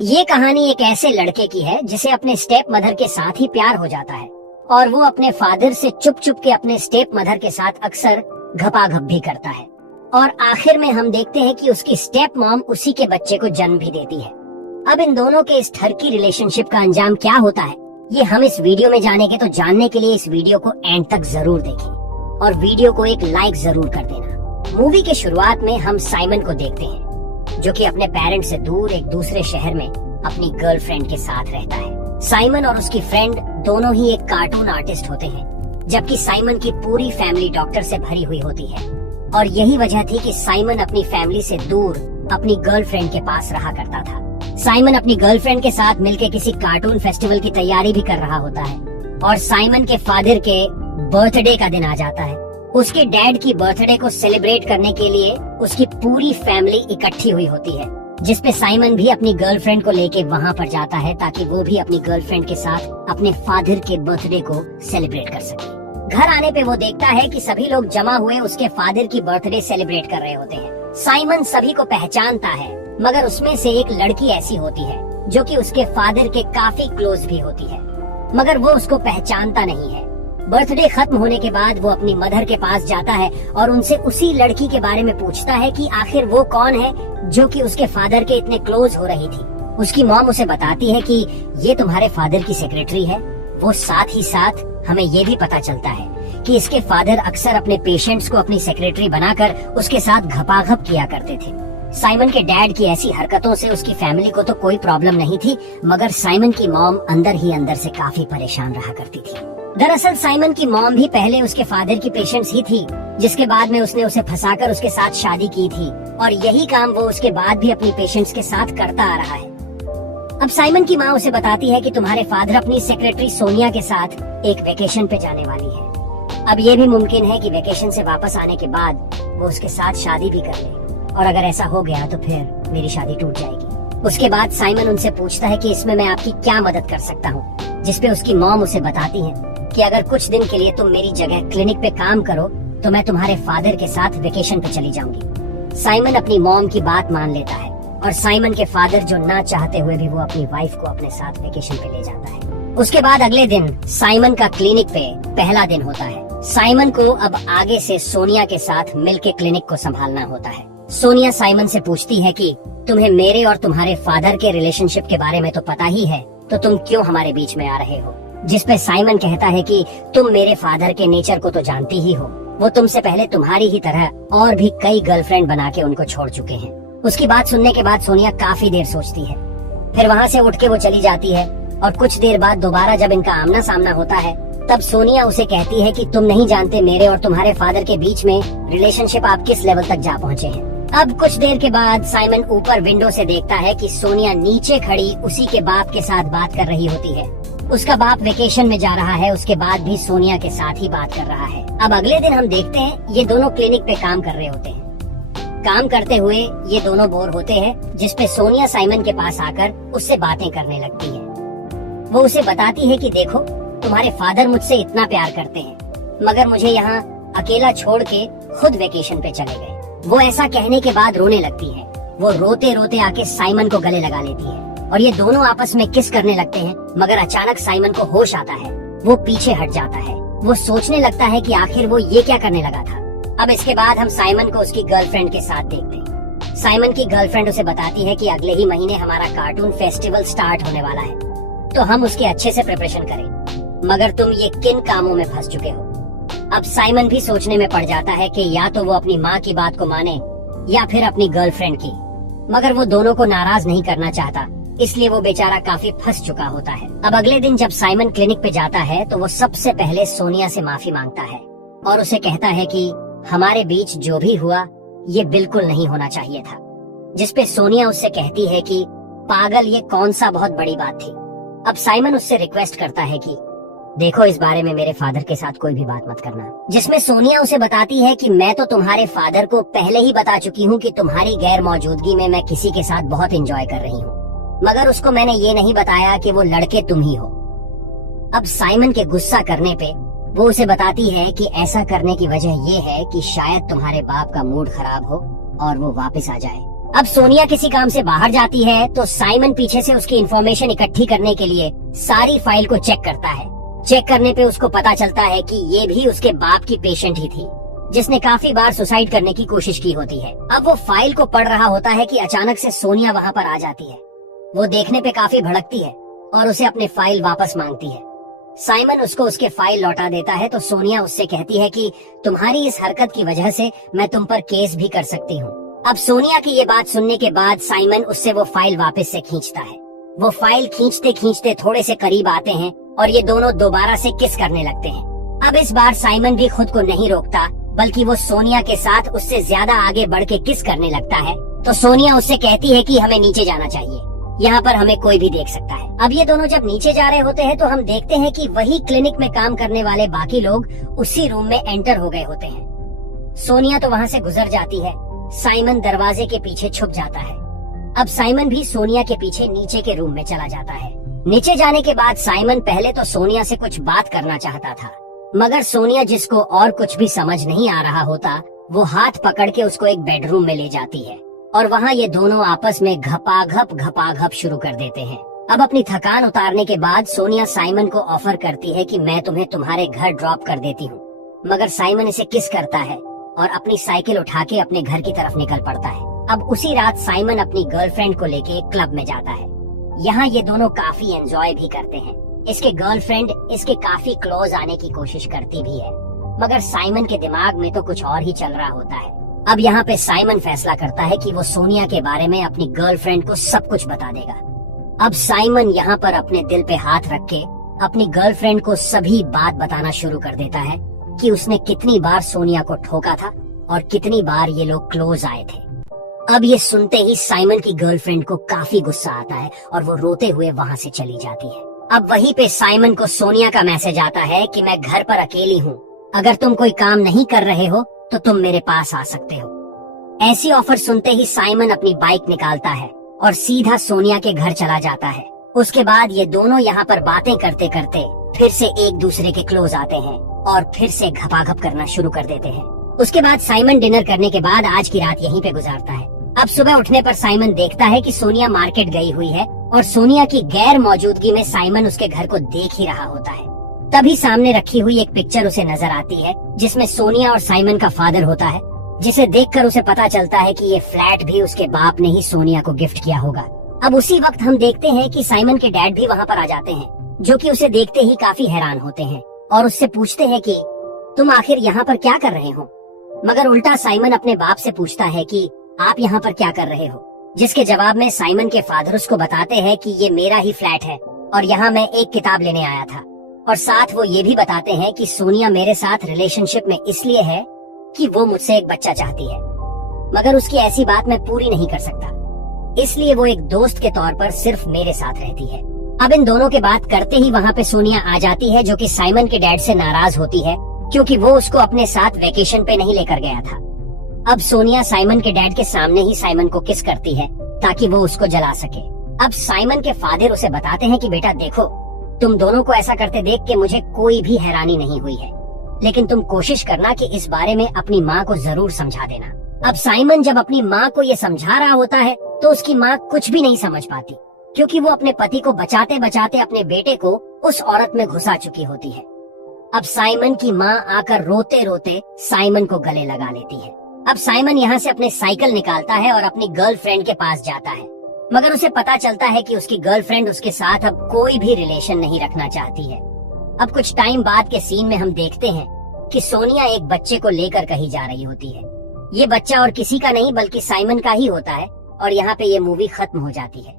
ये कहानी एक ऐसे लड़के की है जिसे अपने स्टेप मदर के साथ ही प्यार हो जाता है और वो अपने फादर से चुप चुप के अपने स्टेप मदर के साथ अक्सर घपाघप भी करता है। और आखिर में हम देखते हैं कि उसकी स्टेप मॉम उसी के बच्चे को जन्म भी देती है। अब इन दोनों के इस ठरकी रिलेशनशिप का अंजाम क्या होता है, ये हम इस वीडियो में जानेंगे। तो जानने के लिए इस वीडियो को एंड तक जरूर देखें और वीडियो को एक लाइक जरूर कर देना। मूवी के शुरुआत में हम साइमन को देखते हैं जो कि अपने पेरेंट्स से दूर एक दूसरे शहर में अपनी गर्लफ्रेंड के साथ रहता है। साइमन और उसकी फ्रेंड दोनों ही एक कार्टून आर्टिस्ट होते हैं, जबकि साइमन की पूरी फैमिली डॉक्टर से भरी हुई होती है। और यही वजह थी कि साइमन अपनी फैमिली से दूर अपनी गर्लफ्रेंड के पास रहा करता था। साइमन अपनी गर्लफ्रेंड के साथ मिलकर किसी कार्टून फेस्टिवल की तैयारी भी कर रहा होता है और साइमन के फादर के बर्थडे का दिन आ जाता है। उसके डैड की बर्थडे को सेलिब्रेट करने के लिए उसकी पूरी फैमिली इकट्ठी हुई होती है, जिसपे साइमन भी अपनी गर्लफ्रेंड को लेके वहाँ पर जाता है ताकि वो भी अपनी गर्लफ्रेंड के साथ अपने फादर के बर्थडे को सेलिब्रेट कर सके। घर आने पे वो देखता है कि सभी लोग जमा हुए उसके फादर की बर्थडे सेलिब्रेट कर रहे होते हैं। साइमन सभी को पहचानता है, मगर उसमें से एक लड़की ऐसी होती है जो कि उसके फादर के काफी क्लोज भी होती है, मगर वो उसको पहचानता नहीं है। बर्थडे खत्म होने के बाद वो अपनी मदर के पास जाता है और उनसे उसी लड़की के बारे में पूछता है कि आखिर वो कौन है जो कि उसके फादर के इतने क्लोज हो रही थी। उसकी मॉम उसे बताती है कि ये तुम्हारे फादर की सेक्रेटरी है। वो साथ ही साथ हमें ये भी पता चलता है कि इसके फादर अक्सर अपने पेशेंट्स को अपनी सेक्रेटरी बनाकर उसके साथ घपाघप किया करते थे। साइमन के डैड की ऐसी हरकतों से उसकी फैमिली को तो कोई प्रॉब्लम नहीं थी, मगर साइमन की मॉम अंदर ही अंदर से काफी परेशान रहा करती थी। दरअसल साइमन की मॉम भी पहले उसके फादर की पेशेंट्स ही थी, जिसके बाद में उसने उसे फंसाकर उसके साथ शादी की थी और यही काम वो उसके बाद भी अपनी पेशेंट्स के साथ करता आ रहा है। अब साइमन की माँ उसे बताती है कि तुम्हारे फादर अपनी सेक्रेटरी सोनिया के साथ एक वेकेशन पे जाने वाली है। अब ये भी मुमकिन है कि वेकेशन से वापस आने के बाद वो उसके साथ शादी भी कर ले, और अगर ऐसा हो गया तो फिर मेरी शादी टूट जाएगी। उसके बाद साइमन उनसे पूछता है कि इसमें मैं आपकी क्या मदद कर सकता हूँ, जिसपे उसकी मॉम उसे बताती है कि अगर कुछ दिन के लिए तुम मेरी जगह क्लिनिक पे काम करो तो मैं तुम्हारे फादर के साथ वेकेशन पे चली जाऊंगी। साइमन अपनी मॉम की बात मान लेता है और साइमन के फादर जो ना चाहते हुए भी वो अपनी वाइफ को अपने साथ वेकेशन पे ले जाता है। उसके बाद अगले दिन साइमन का क्लिनिक पे पहला दिन होता है। साइमन को अब आगे से सोनिया के साथ मिलके क्लिनिक को संभालना होता है। सोनिया साइमन से पूछती है कि तुम्हें मेरे और तुम्हारे फादर के रिलेशनशिप के बारे में तो पता ही है, तो तुम क्यों हमारे बीच में आ रहे हो। जिसपे साइमन कहता है कि तुम मेरे फादर के नेचर को तो जानती ही हो, वो तुमसे पहले तुम्हारी ही तरह और भी कई गर्लफ्रेंड बना के उनको छोड़ चुके हैं। उसकी बात सुनने के बाद सोनिया काफी देर सोचती है, फिर वहाँ से उठ के वो चली जाती है और कुछ देर बाद दोबारा जब इनका आमना सामना होता है तब सोनिया उसे कहती है कि तुम नहीं जानते मेरे और तुम्हारे फादर के बीच में रिलेशनशिप आप किस लेवल तक जा पहुँचे हैं। अब कुछ देर के बाद साइमन ऊपर विंडो से देखता है कि सोनिया नीचे खड़ी उसी के बाप के साथ बात कर रही होती है। उसका बाप वेकेशन में जा रहा है, उसके बाद भी सोनिया के साथ ही बात कर रहा है। अब अगले दिन हम देखते हैं ये दोनों क्लिनिक पे काम कर रहे होते हैं। काम करते हुए ये दोनों बोर होते हैं, जिसपे सोनिया साइमन के पास आकर उससे बातें करने लगती है। वो उसे बताती है कि देखो तुम्हारे फादर मुझसे इतना प्यार करते हैं, मगर मुझे यहाँ अकेला छोड़ के खुद वेकेशन पे चले गए। वो ऐसा कहने के बाद रोने लगती है। वो रोते रोते आके साइमन को गले लगा लेती है और ये दोनों आपस में किस करने लगते हैं, मगर अचानक साइमन को होश आता है। वो पीछे हट जाता है। वो सोचने लगता है कि आखिर वो ये क्या करने लगा था। अब इसके बाद हम साइमन को उसकी गर्लफ्रेंड के साथ देखते हैं। साइमन की गर्लफ्रेंड उसे बताती है कि अगले ही महीने हमारा कार्टून फेस्टिवल स्टार्ट होने वाला है, तो हम उसके अच्छे से प्रिपरेशन करें, मगर तुम ये किन कामों में फंस चुके हो। अब साइमन भी सोचने में पड़ जाता है कि या तो वो अपनी माँ की बात को माने या फिर अपनी गर्लफ्रेंड की, मगर वो दोनों को नाराज नहीं करना चाहता, इसलिए वो बेचारा काफी फंस चुका होता है। अब अगले दिन जब साइमन क्लिनिक पे जाता है तो वो सबसे पहले सोनिया से माफी मांगता है और उसे कहता है कि हमारे बीच जो भी हुआ ये बिल्कुल नहीं होना चाहिए था। जिसपे सोनिया उससे कहती है कि पागल, ये कौन सा बहुत बड़ी बात थी। अब साइमन उससे रिक्वेस्ट करता है कि देखो इस बारे में मेरे फादर के साथ कोई भी बात मत करना। जिसमें सोनिया उसे बताती है कि मैं तो तुम्हारे फादर को पहले ही बता चुकी हूँ कि तुम्हारी गैर मौजूदगी में मैं किसी के साथ बहुत एंजॉय कर रही हूँ, मगर उसको मैंने ये नहीं बताया कि वो लड़के तुम ही हो। अब साइमन के गुस्सा करने पे वो उसे बताती है कि ऐसा करने की वजह ये है कि शायद तुम्हारे बाप का मूड खराब हो और वो वापस आ जाए। अब सोनिया किसी काम से बाहर जाती है तो साइमन पीछे से उसकी इन्फॉर्मेशन इकट्ठी करने के लिए सारी फाइल को चेक करता है। चेक करने पे उसको पता चलता है कि ये भी उसके बाप की पेशेंट ही थी, जिसने काफी बार सुसाइड करने की कोशिश की होती है। अब वो फाइल को पढ़ रहा होता है कि अचानक से सोनिया वहाँ पर आ जाती है। वो देखने पे काफी भड़कती है और उसे अपने फाइल वापस मांगती है। साइमन उसको उसके फाइल लौटा देता है तो सोनिया उससे कहती है कि तुम्हारी इस हरकत की वजह से मैं तुम पर केस भी कर सकती हूँ। अब सोनिया की ये बात सुनने के बाद साइमन उससे वो फाइल वापस से खींचता है। वो फाइल खींचते खींचते थोड़े से करीब आते हैं और ये दोनों दोबारा से किस करने लगते हैं। अब इस बार साइमन भी खुद को नहीं रोकता, बल्कि वो सोनिया के साथ उससे ज्यादा आगे बढ़ के किस करने लगता है। तो सोनिया उससे कहती है कि हमें नीचे जाना चाहिए, यहाँ पर हमें कोई भी देख सकता है। अब ये दोनों जब नीचे जा रहे होते हैं तो हम देखते हैं कि वही क्लिनिक में काम करने वाले बाकी लोग उसी रूम में एंटर हो गए होते हैं। सोनिया तो वहाँ से गुजर जाती है। साइमन दरवाजे के पीछे छुप जाता है। अब साइमन भी सोनिया के पीछे नीचे के रूम में चला जाता है। नीचे जाने के बाद साइमन पहले तो सोनिया से कुछ बात करना चाहता था, मगर सोनिया, जिसको और कुछ भी समझ नहीं आ रहा होता, वो हाथ पकड़ के उसको एक बेडरूम में ले जाती है और वहाँ ये दोनों आपस में घपाघप शुरू कर देते हैं। अब अपनी थकान उतारने के बाद सोनिया साइमन को ऑफर करती है कि मैं तुम्हें तुम्हारे घर ड्रॉप कर देती हूँ, मगर साइमन इसे किस करता है और अपनी साइकिल उठा के अपने घर की तरफ निकल पड़ता है। अब उसी रात साइमन अपनी गर्लफ्रेंड को लेके क्लब में जाता है। यहाँ ये दोनों काफी एंजॉय भी करते हैं। इसके गर्लफ्रेंड इसके काफी क्लोज आने की कोशिश करती भी है, मगर साइमन के दिमाग में तो कुछ और ही चल रहा होता है। अब यहाँ पे साइमन फैसला करता है कि वो सोनिया के बारे में अपनी गर्लफ्रेंड को सब कुछ बता देगा। अब साइमन यहाँ पर अपने दिल पे हाथ रख के अपनी गर्लफ्रेंड को सभी बात बताना शुरू कर देता है कि उसने कितनी बार सोनिया को ठोका था और कितनी बार ये लोग क्लोज आए थे। अब ये सुनते ही साइमन की गर्लफ्रेंड को काफी गुस्सा आता है और वो रोते हुए वहाँ से चली जाती है। अब वहीं पे साइमन को सोनिया का मैसेज आता है कि मैं घर पर अकेली हूँ, अगर तुम कोई काम नहीं कर रहे हो तो तुम मेरे पास आ सकते हो। ऐसी ऑफर सुनते ही साइमन अपनी बाइक निकालता है और सीधा सोनिया के घर चला जाता है। उसके बाद ये दोनों यहाँ पर बातें करते करते फिर से एक दूसरे के क्लोज आते हैं और फिर से घपाघप करना शुरू कर देते हैं। उसके बाद साइमन डिनर करने के बाद आज की रात यहीं पे गुजारता है। अब सुबह उठने पर साइमन देखता है कि सोनिया मार्केट गई हुई है और सोनिया की गैर मौजूदगी में साइमन उसके घर को देख ही रहा होता है। तभी सामने रखी हुई एक पिक्चर उसे नजर आती है जिसमें सोनिया और साइमन का फादर होता है, जिसे देखकर उसे पता चलता है कि ये फ्लैट भी उसके बाप ने ही सोनिया को गिफ्ट किया होगा। अब उसी वक्त हम देखते हैं कि साइमन के डैड भी वहाँ पर आ जाते हैं, जो कि उसे देखते ही काफी हैरान होते हैं और उससे पूछते हैं कि तुम आखिर यहाँ पर क्या कर रहे हो। मगर उल्टा साइमन अपने बाप से पूछता है कि आप यहाँ पर क्या कर रहे हो, जिसके जवाब में साइमन के फादर उसको बताते हैं कि ये मेरा ही फ्लैट है और यहाँ मैं एक किताब लेने आया था। और साथ वो ये भी बताते हैं कि सोनिया मेरे साथ रिलेशनशिप में इसलिए है कि वो मुझसे एक बच्चा चाहती है, मगर उसकी ऐसी बात मैं पूरी नहीं कर सकता, इसलिए वो एक दोस्त के तौर पर सिर्फ मेरे साथ रहती है। अब इन दोनों के बात करते ही वहाँ पे सोनिया आ जाती है, जो कि साइमन के डैड से नाराज होती है क्योंकि वो उसको अपने साथ वेकेशन पे नहीं लेकर गया था। अब सोनिया साइमन के डैड के सामने ही साइमन को किस करती है ताकि वो उसको जला सके। अब साइमन के फादर उसे बताते हैं कि बेटा देखो, तुम दोनों को ऐसा करते देख के मुझे कोई भी हैरानी नहीं हुई है, लेकिन तुम कोशिश करना कि इस बारे में अपनी माँ को जरूर समझा देना। अब साइमन जब अपनी माँ को ये समझा रहा होता है तो उसकी माँ कुछ भी नहीं समझ पाती, क्योंकि वो अपने पति को बचाते बचाते अपने बेटे को उस औरत में घुसा चुकी होती है। अब साइमन की माँ आकर रोते रोते साइमन को गले लगा लेती है। अब साइमन यहाँ से अपने साइकिल निकालता है और अपनी गर्लफ्रेंड के पास जाता है, मगर उसे पता चलता है कि उसकी गर्लफ्रेंड उसके साथ अब कोई भी रिलेशन नहीं रखना चाहती है। अब कुछ टाइम बाद के सीन में हम देखते हैं कि सोनिया एक बच्चे को लेकर कहीं जा रही होती है। ये बच्चा और किसी का नहीं बल्कि साइमन का ही होता है और यहाँ पे ये मूवी खत्म हो जाती है।